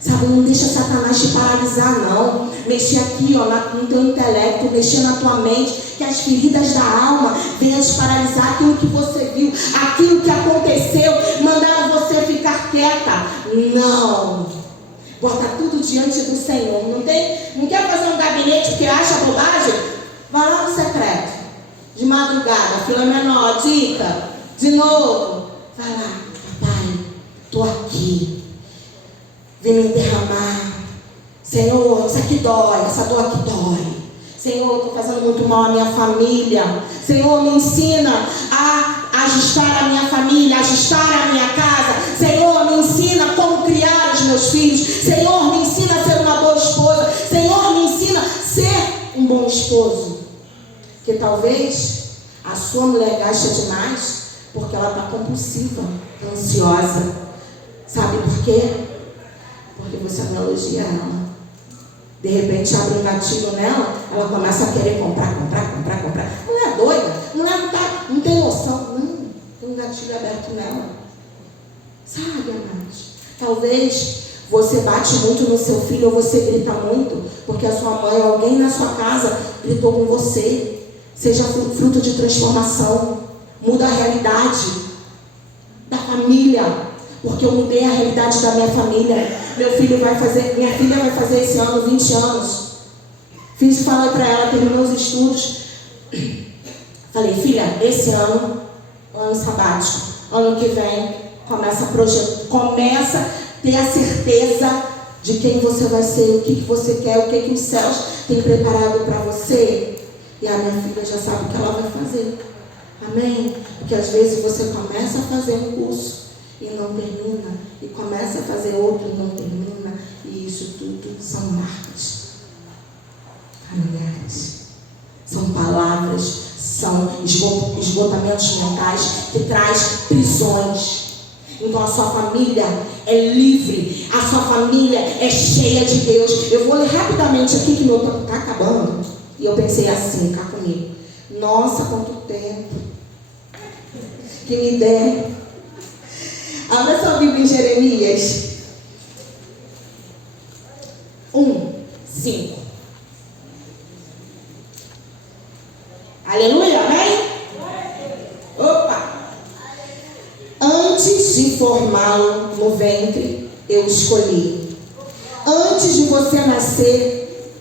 Sabe, não deixa Satanás te paralisar, não. Mexer aqui, ó, no teu intelecto, mexer na tua mente, que as feridas da alma venham te paralisar, aquilo que você viu, aquilo que aconteceu, mandar você ficar quieta. Não. Bota tudo diante do Senhor. Não quer fazer um gabinete porque acha bobagem? Vai lá no secreto. De madrugada, fila menor, dica. De novo. Vai lá, papai, estou aqui. Vem me derramar. Senhor, isso aqui dói, essa dor aqui dói. Senhor, estou fazendo muito mal à minha família. Senhor, me ensina a ajustar a minha família, ajustar a minha casa. Senhor, me ensina como criar os meus filhos. Senhor, me ensina a ser uma boa esposa. Senhor, me ensina a ser um bom esposo. Porque talvez a sua mulher gaste demais porque ela está compulsiva, ansiosa. Sabe por quê? Porque você não elogia ela. De repente abre um gatilho nela, ela começa a querer comprar. Mulher doida, mulher não tem noção. Não, tem um gatilho aberto nela. Sabe, amados? Talvez você bate muito no seu filho, ou você grita muito, porque a sua mãe ou alguém na sua casa gritou com você. Seja fruto de transformação. Muda a realidade da família. Porque eu mudei a realidade da minha família. Minha filha vai fazer esse ano 20 anos. Falei para ela, terminou os estudos. Falei, filha, esse ano sabático, ano que vem, começa a ter a certeza de quem você vai ser, o que você quer, o que os céus têm preparado para você. E a minha filha já sabe o que ela vai fazer. Amém? Porque às vezes você começa a fazer um curso e não termina, e começa a fazer outro e não termina, e isso tudo são marcas familiares, são palavras, são esgotamentos mentais que traz prisões. Então a sua família é livre, a sua família é cheia de Deus. Eu vou ler rapidamente aqui que meu tempo está acabando, e eu pensei assim, cá comigo. Nossa, quanto tempo que me der. Abra sua Bíblia em Jeremias 1:5. Aleluia, amém? Opa! Antes de formá-lo no ventre, eu escolhi. Antes de você nascer,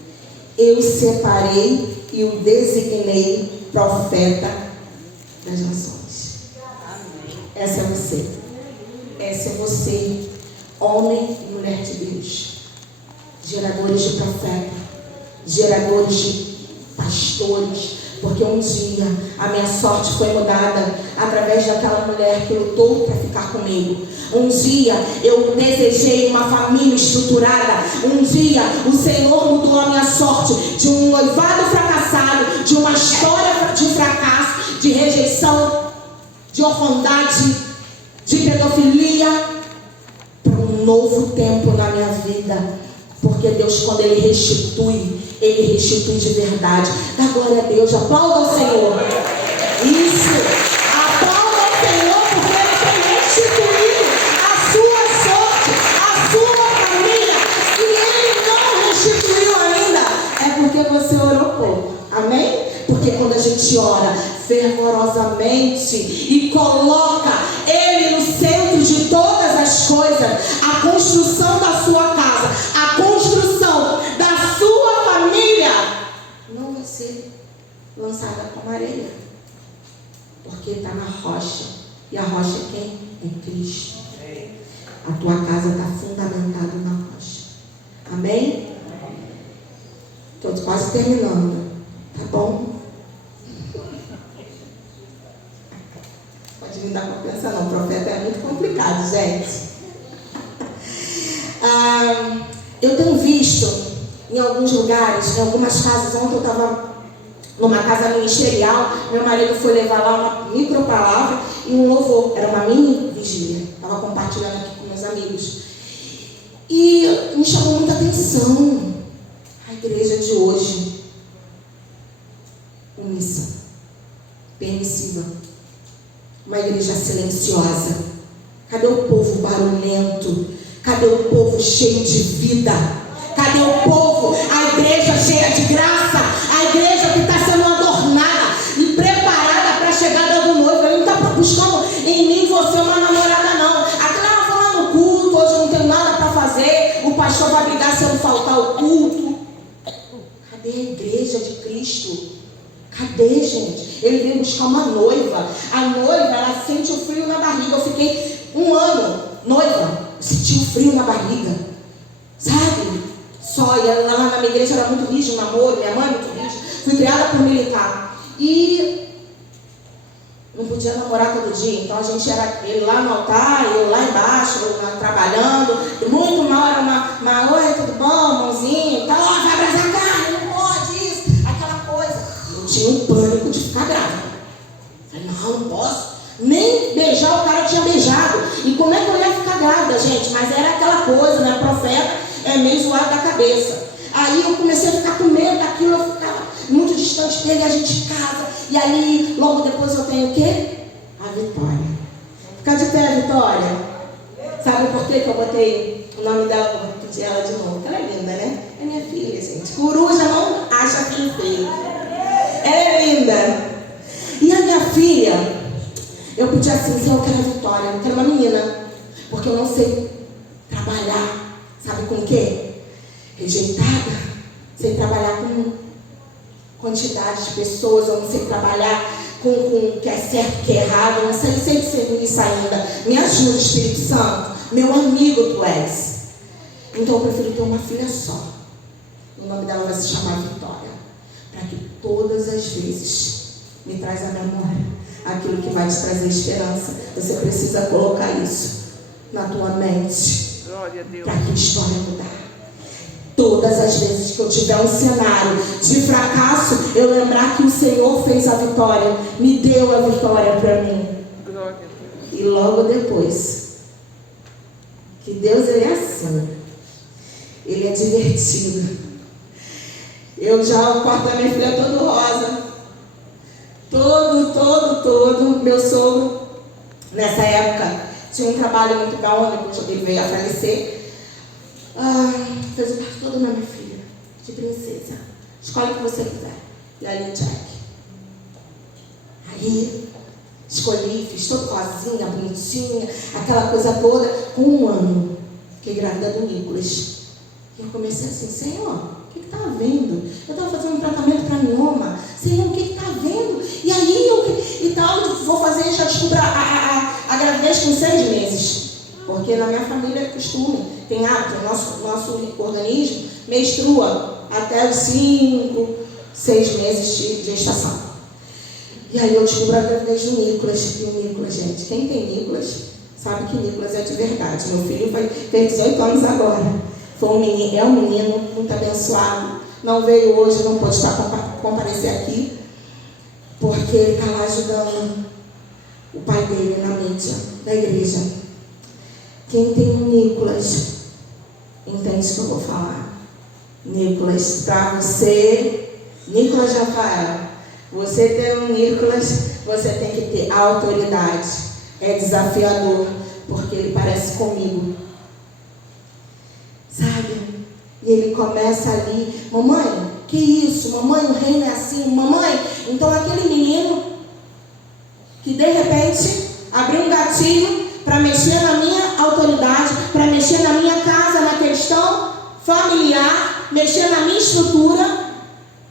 eu separei e o designei profeta das nações. Essa é você. Essa é você, homem e mulher de Deus. Geradores de profeta, geradores de pastores. Porque um dia a minha sorte foi mudada através daquela mulher que lutou para ficar comigo. Um dia eu desejei uma família estruturada. Um dia o Senhor mudou a minha sorte de um noivado fracassado, de uma história de fracasso, de rejeição, de orfandade, de pedofilia, para um novo tempo na minha vida. Porque Deus, quando Ele restitui de verdade. Dá glória a Deus, aplauda ao Senhor. Isso, aplauda ao Senhor, porque Ele tem restituído a sua sorte, a sua família. Se Ele não restituiu ainda, é porque você orou pouco. Amém? Porque quando a gente ora fervorosamente e coloca Ele no centro de todas as coisas, a construção da sua casa, a construção da sua família não vai ser lançada como areia, porque está na rocha. E a rocha é quem? É Cristo. A tua casa está fundamentada na rocha. Amém? Estou quase terminando. Tá bom? Pode me dar uma pensão, não. O profeta é muito complicado, gente. Eu tenho visto em alguns lugares, em algumas casas. Ontem eu estava numa casa ministerial. Meu marido foi levar lá uma micropalavra e um louvor. Era uma mini vigília. Estava compartilhando aqui com meus amigos. E me chamou muita atenção a igreja de hoje. Omissa, permissiva, uma igreja silenciosa. Cadê o povo barulhento? Cadê o povo cheio de vida? Cadê o povo? A igreja cheia de graça, a igreja que está sendo adornada e preparada para a chegada do noivo. Ele não está buscando em mim, você, uma namorada, não. Aquilo ela foi lá no culto, hoje eu não tenho nada para fazer, o pastor vai brigar se eu não faltar o culto. Cadê a igreja de Cristo? Cadê, gente? Ele veio buscar uma noiva. A noiva, ela sente o frio na barriga. Eu fiquei 1 ano noiva, senti o frio na barriga, sabe? Só, e ela lá na minha igreja era muito rígida, o namoro, minha mãe muito rígida. Fui criada por militar. E não podia namorar todo dia. Então a gente era ele lá no altar, eu lá embaixo, eu lá trabalhando. E muito mal, era uma oi, tudo bom, mãozinha e tal. Vai abraçar a carne, não pode isso, aquela coisa. Eu tinha um pânico de ficar grávida. Falei, não posso. Nem beijar o cara tinha beijado. E como é que eu ia ficar grávida, gente? Mas era aquela coisa, né? Profeta é meio zoado da cabeça. Aí eu comecei a ficar com medo daquilo, eu ficava muito distante dele, a gente casa. E aí, logo depois eu tenho o quê? A Vitória. Fica de pé, Vitória. Sabe por que eu botei o nome dela? Vou pedir ela de novo, porque ela é linda, né? É minha filha, gente. Coruja não acha filho feio. Ela é linda. E a minha filha, eu pedi assim, Senhor, eu quero a Vitória, eu quero uma menina, porque eu não sei trabalhar, sabe com o quê? Rejeitada, sei trabalhar com quantidade de pessoas, eu não sei trabalhar com o que é certo, o que é errado, eu não sei discernir isso ainda. Me ajuda, Espírito Santo, meu amigo tu és. Então eu prefiro ter uma filha só. O nome dela vai se chamar Vitória, para que todas as vezes me traz a memória aquilo que vai te trazer esperança. Você precisa colocar isso na tua mente, para que a história mudar. Todas as vezes que eu tiver um cenário de fracasso, eu lembrar que o Senhor fez a vitória, me deu a vitória para mim. E logo depois, que Deus, Ele é assim, Ele é divertido. O quarto da minha filha é todo rosa. todo. Meu sogro, nessa época, tinha um trabalho muito bom, depois ele veio a falecer. Fez o quarto todo na minha filha, de princesa. Escolhe o que você quiser. E ali, Jack. Aí, escolhi, fiz toda rosinha, bonitinha, aquela coisa toda. Com 1 ano, fiquei grávida do Nicolas. E eu comecei assim, Senhor, o que está havendo? Eu estava fazendo um tratamento para mioma. Senhor, o que está havendo? E aí, vou fazer, já descubro a gravidez com 6 meses. Porque na minha família é costume, tem hábito, nosso organismo menstrua até os 5, 6 meses de gestação. E aí eu descubro a gravidez do Nicolas. E o Nicolas, gente, quem tem Nicolas, sabe que Nicolas é de verdade. Meu filho fez 18 anos agora. Foi um menino, é um menino muito abençoado. Não veio hoje, não pôde comparecer aqui, porque ele está lá ajudando o pai dele na mídia da igreja. Quem tem um Nicolas, entende o que eu vou falar. Nicolas, para você, Nicolas Rafael, você ter um Nicolas, você tem que ter autoridade. É desafiador, porque ele parece comigo. Sabe? E ele começa ali, mamãe, que isso? Mamãe, o reino é assim. Mamãe, então aquele menino que de repente abriu um gatilho para mexer na minha autoridade, para mexer na minha casa, na questão familiar, mexer na minha estrutura,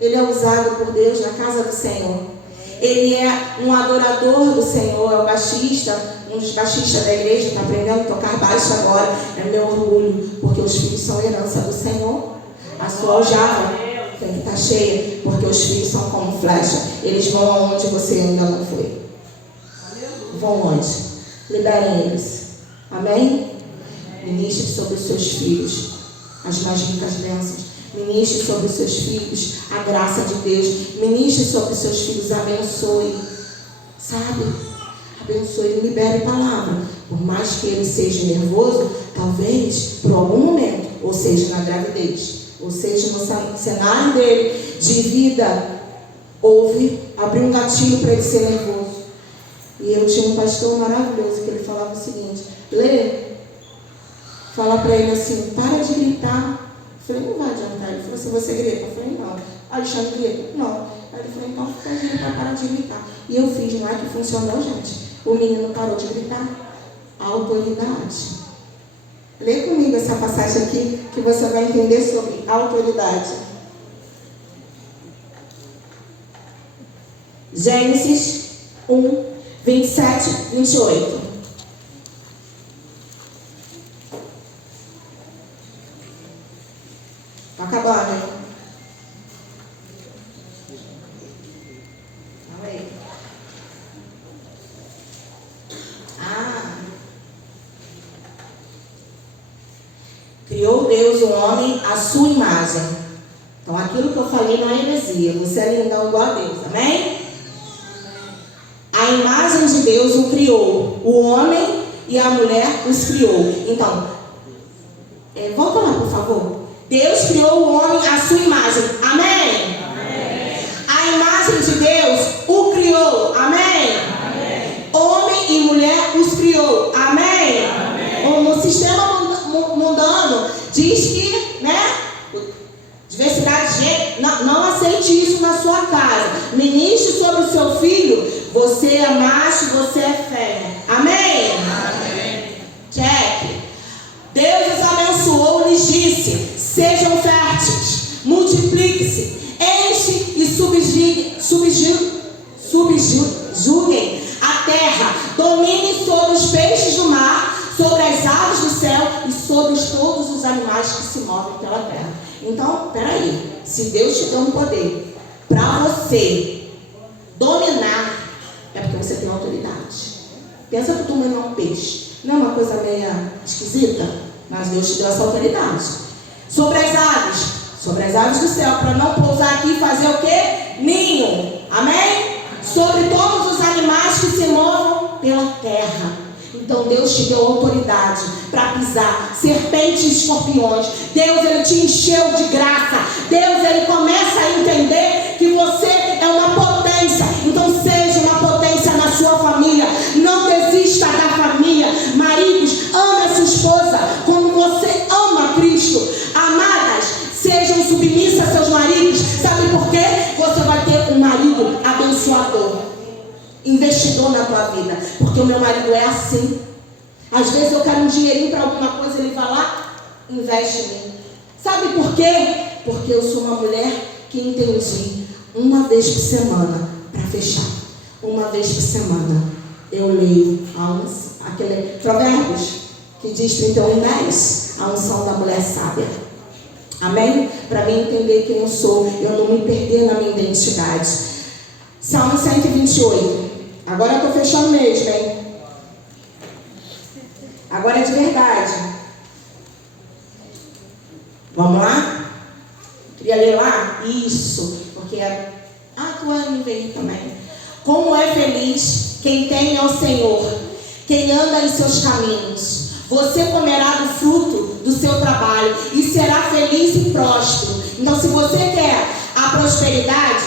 ele é usado por Deus na casa do Senhor. Ele é um adorador do Senhor, é um baixista, um dos baixistas da igreja, está aprendendo a tocar baixo agora. É meu orgulho, porque os filhos são herança do Senhor. A sua aljava tem que estar cheia, porque os filhos são como flecha. Eles vão aonde você ainda não foi. Vão onde? Liberem eles. Amém? Ministre sobre os seus filhos as mais ricas bênçãos. Ministre sobre os seus filhos a graça de Deus. Ministre sobre os seus filhos, abençoe. Sabe? Abençoe e libere palavra. Por mais que ele seja nervoso, talvez por algum momento, ou seja na gravidez, ou seja no cenário dele de vida, abriu um gatilho para ele ser nervoso. E eu tinha um pastor maravilhoso que ele falava o seguinte: Lê, fala para ele assim, para de gritar. Eu falei, não vai adiantar. Ele falou assim, você grita? Eu falei, não. Alexandre grita? Não. Aí ele falou, então fica de gritar, para de gritar. E eu fiz, não é que funcionou, gente. O menino parou de gritar. Autoridade. Lê comigo essa passagem aqui, que você vai entender sobre autoridade. Gênesis 1, 27, 28. Está acabando, hein? Amém. Criou Deus o homem à sua imagem. Então aquilo que eu falei não é heresia. Você é lindão igual a Deus, amém? A imagem de Deus o criou. O homem e a mulher os criou. Então, volta lá, por favor. Deus criou o homem à sua imagem. Amém? Amém. A imagem de Deus o criou. Amém? Amém. Homem e mulher os criou. Amém? Amém. No sistema mundano diz que, diversidade de gênero, não aceite isso na sua casa. Ministre sobre o seu filho. Você é macho, você é fêmea. Amém? Amém. Check. Deus os abençoou, lhes disse: sejam férteis, multipliquem-se, enchem e subjuguem a terra, dominem sobre os peixes do mar, sobre as aves do céu e sobre todos os animais que se movem pela terra. Então, peraí, se Deus te deu um poder para você dominar, é porque você tem autoridade. Pensa que tu dominar um peixe, não é uma coisa meio esquisita? Mas Deus te deu essa autoridade. Sobre as aves do céu, para não pousar aqui e fazer o quê? Ninho. Amém? Sobre todos os animais que se movam pela terra. Então Deus te deu autoridade para pisar serpentes e escorpiões. Deus, ele te encheu de graça. Deus, ele começa a entender que você é uma potência. Então investidor na tua vida. Porque o meu marido é assim. Às vezes eu quero um dinheirinho para alguma coisa, ele vai lá, investe em mim. Sabe por quê? Porque eu sou uma mulher que entendi. Uma vez por semana, para fechar, uma vez por semana, eu leio aquele Provérbios, que diz 31:10, a unção da mulher sábia. Amém? Para mim entender quem eu sou, eu não me perder na minha identidade. Salmo 128. Agora eu estou fechando mesmo, hein? Agora é de verdade. Vamos lá? Queria ler lá? Isso. Porque Tuane veio também. Como é feliz quem teme ao Senhor, quem anda em seus caminhos. Você comerá do fruto do seu trabalho e será feliz e próspero. Então, se você quer a prosperidade,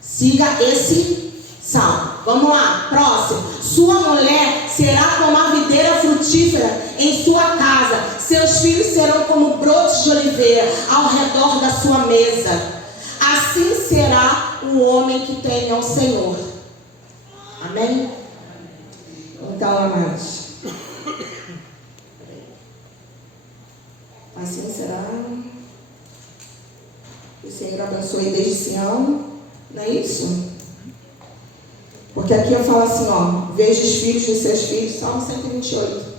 siga esse salmo. Vamos lá, próximo. Sua mulher será como a videira frutífera em sua casa. Seus filhos serão como brotos de oliveira ao redor da sua mesa. Assim será o homem que teme ao Senhor. Amém? Então, amados, assim será. O Senhor abençoe desde Sião. Não é isso? Porque aqui eu falo assim, ó. Veja os filhos dos seus filhos. Salmo 128.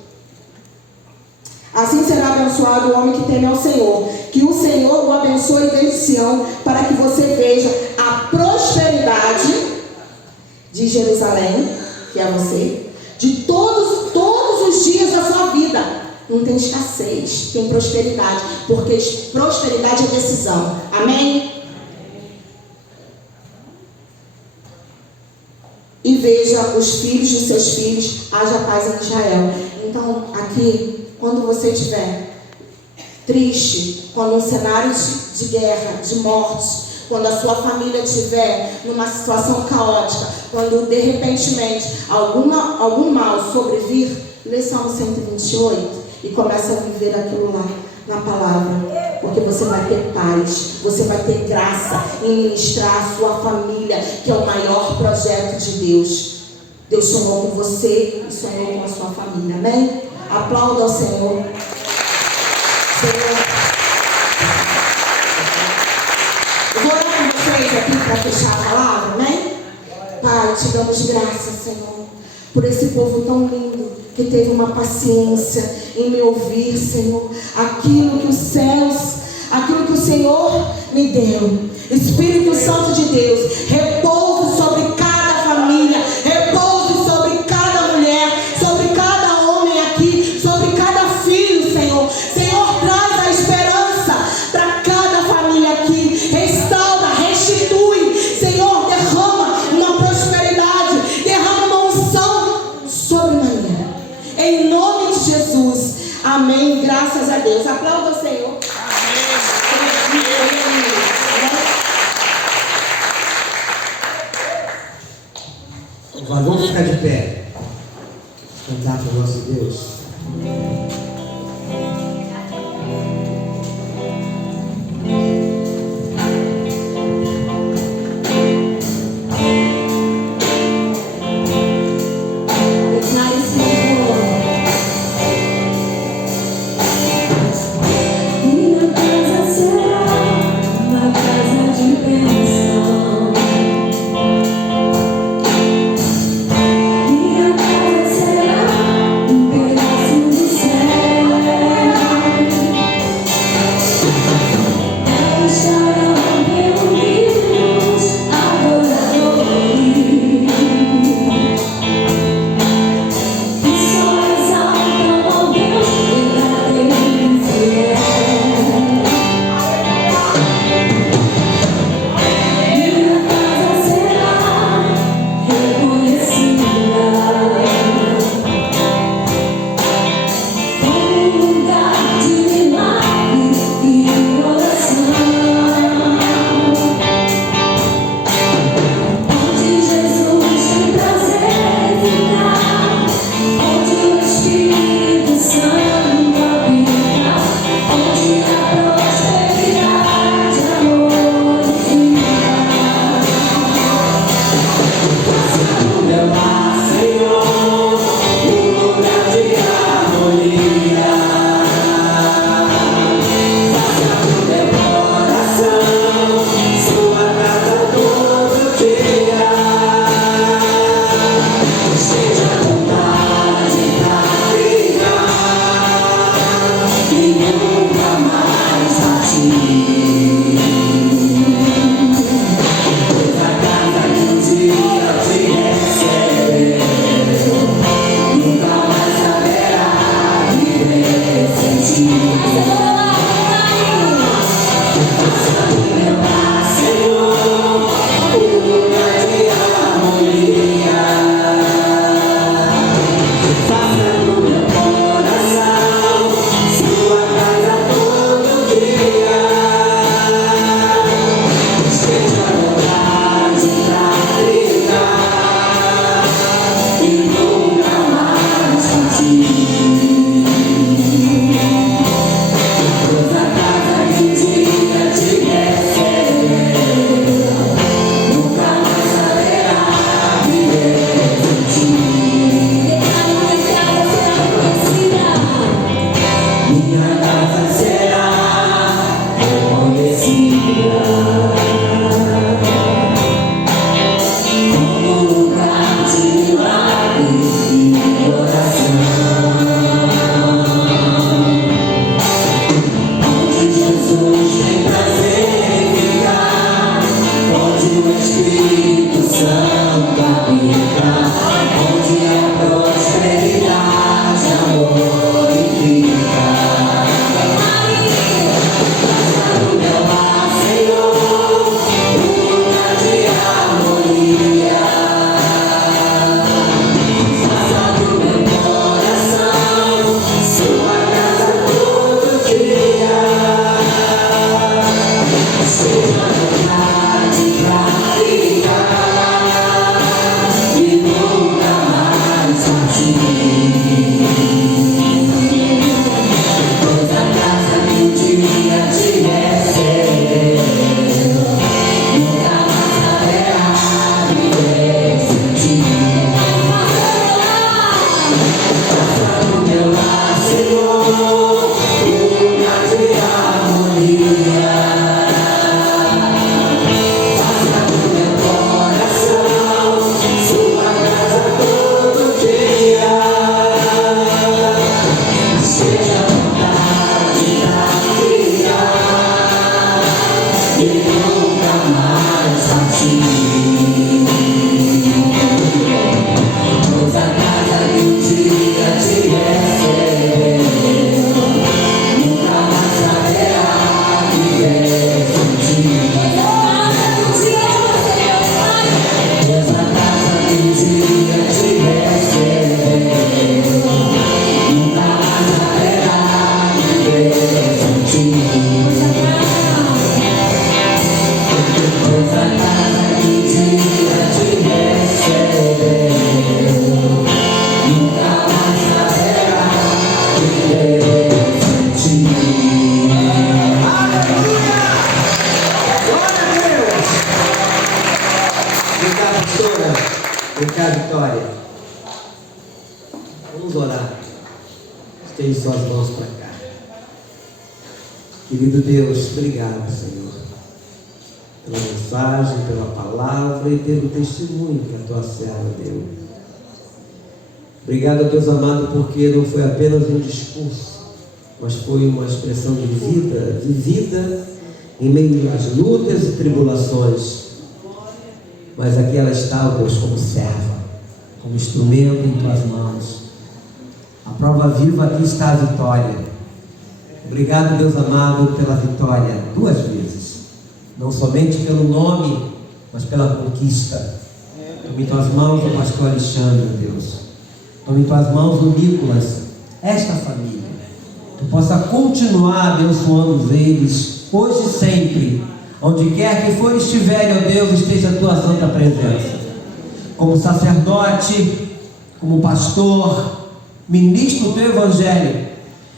Assim será abençoado o homem que teme ao Senhor. Que o Senhor o abençoe desde Sião, para que você veja a prosperidade de Jerusalém, que é você, de todos os dias da sua vida. Não tem escassez, tem prosperidade, porque prosperidade é decisão. Amém? E veja os filhos de seus filhos, haja paz em Israel. Então, aqui, quando você estiver triste, quando um cenário de guerra, de morte, quando a sua família estiver numa situação caótica, quando de repentemente algum mal sobrevir, lê Salmo 128 e começa a viver aquilo lá na palavra, porque você vai ter paz, você vai ter graça em ministrar a sua família, que é o maior projeto de Deus. Deus sonhou com você e sonhou com a sua família. Amém? Aplauda ao Senhor. Senhor, eu vou orar com vocês aqui para fechar a palavra, amém? Pai, te damos graças, Senhor, por esse povo tão lindo, que teve uma paciência em me ouvir, Senhor, aquilo que o Senhor me deu. Espírito Santo de Deus, repouse sobre cada família, repouse sobre cada mulher, sobre cada homem aqui, sobre cada filho, Senhor. Senhor, traz a esperança para cada família aqui, restaura, restitui, Senhor, derrama uma prosperidade, derrama uma unção sobremaneira, em nome de Jesus, amém, graças a Deus. Aplauda o Senhor. Vamos ficar de pé, cantar para o nosso Deus. Minha casa será um pedaço do céu. Estende suas mãos para cá. Querido Deus, obrigado, Senhor, pela mensagem, pela palavra e pelo testemunho que a tua serva deu. Obrigado, Deus amado, porque não foi apenas um discurso, mas foi uma expressão de vida, vivida em meio às lutas e tribulações. Mas aqui ela está, ó Deus, como serva, como instrumento em tuas mãos. A prova viva, aqui está a vitória. Obrigado, Deus amado, pela vitória 2 vezes. Não somente pelo nome, mas pela conquista. Tome em tuas mãos o pastor Alexandre, Deus. Tome em tuas mãos o Nicolas, esta família. Tu possa continuar abençoando eles, hoje e sempre. Onde quer que for estiverem, ó Deus, esteja a tua santa presença. Como sacerdote, como pastor, ministro do teu evangelho.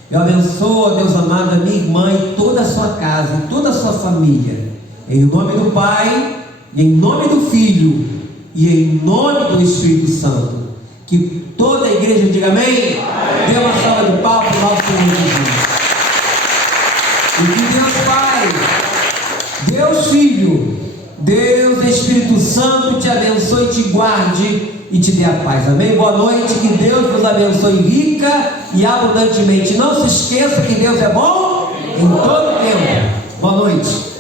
Eu abençoo, ó Deus amado, a minha irmã e toda a sua casa, e toda a sua família. Em nome do Pai, e em nome do Filho, e em nome do Espírito Santo. Que toda a igreja diga amém. Dê uma salva de palmas para o nosso Senhor Jesus. E que Deus Pai, Deus Filho, Deus Espírito Santo te abençoe, te guarde e te dê a paz. Amém? Boa noite, que Deus nos abençoe rica e abundantemente. Não se esqueça que Deus é bom em todo tempo. Boa noite.